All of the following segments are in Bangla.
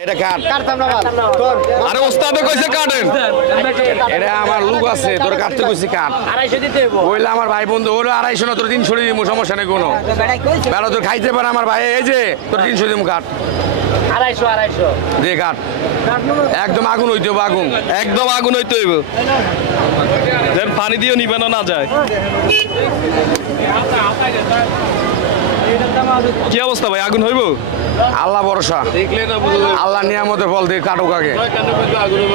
এটা কাট কাটতাম না তোর আরে ওস্তাদে কইছে কাটেন এটা আমার লোক আছে তোর কাটতে কইছি কাট 250 দিতে হইব বইলে আমার ভাই বন্ধু হলো 250 না তোর 300 দিমু সমস্যা নেই কোনো বেড়াই কইছে বেড়া তোর খাইতে পারে আমার ভাই এই যে তোর 300 দিমু কাট 250 দে কাট একদম আগুন হইতে হবে আগুন একদম আগুন হইতে হইব দেন পানি দিও নিবেন না যায় কি অবস্থা ভাই আগুন হইব আল্লাহ ভরসা আল্লাহ নিয়ামতের ফল দিয়ে কাটুক আগে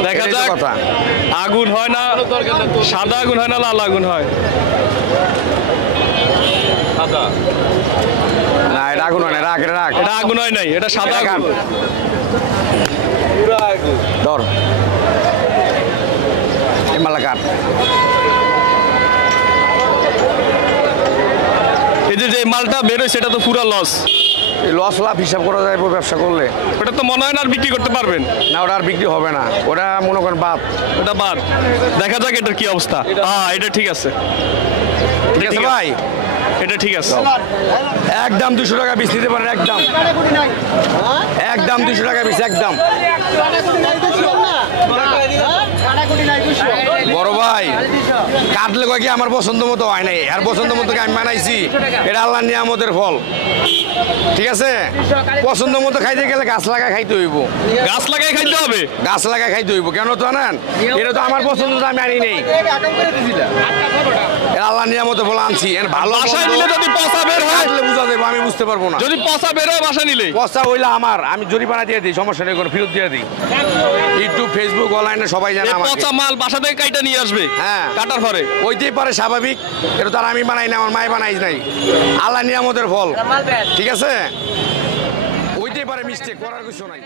দেখা এটাই তো যাক কথা আগুন হয় না সাদা আগুন হয় না লাল আগুন হয় না এটা আগুন হয় না রাখ এটা রাখ এটা আগুন হয় নাই এটা সাদা এটা কাট। আগুন ধর এই মালা কাট এই যে মালটা বেরোয় সেটা তো পুরা লস লস লাভ হিসাব করা যায় ব্যবসা করলে ওটা তো মনে হয় না আর বিক্রি করতে পারবেন না ওটা আর বিক্রি হবে না ওটা মনে করেন বাদ ওটা বাদ দেখা যাক এটার কি অবস্থা হ্যাঁ এটা ঠিক আছে ঠিক আছে ভাই এটা ঠিক আছে একদম 200 টাকা পিস দিতে পারেন একদম একদম 200 টাকা পিস একদম বড় ভাই কাটলে কয় কি আমার পছন্দ মতো হয় নাই আর পছন্দ মতো আমি বানাইছি এটা আল্লাহর নিয়ামতের ফল ঠিক আছে পছন্দ মতো খাইতে গেলে গাছ লাগা খাইতে হইব গাছ লাগাই খাইতে হবে গাছ লাগা খাইতে হইব কেন তো আনেন এটা তো আমার পছন্দ তো আমি আনি নেই এটা আল্লাহর নিয়ামতের ফল আনছি এর ভালো বাসায় নিলে যদি পচা বের হয় কাটলে বুঝা দেবো আমি বুঝতে পারবো না যদি পচা বের হয় বাসায় নিলে পচা হইলে আমার আমি জরিমানা দিয়ে দিই সমস্যা নেই কোনো ফেরত দিয়ে দিই ইউটিউব ফেসবুক অনলাইনে সবাই জানে এই আমাকে পচা মাল বাসা থেকে কাইটা নিয়ে আসবে হ্যাঁ। কাটার পরে ওইতেই পারে স্বাভাবিক এটা তো আর আমি বানাই না আমার মায় বানাই নাই আল্লাহ নিয়ামতের ফল ঠিক আছে ওইতেই পারে মিস্টেক করার কিছু নাই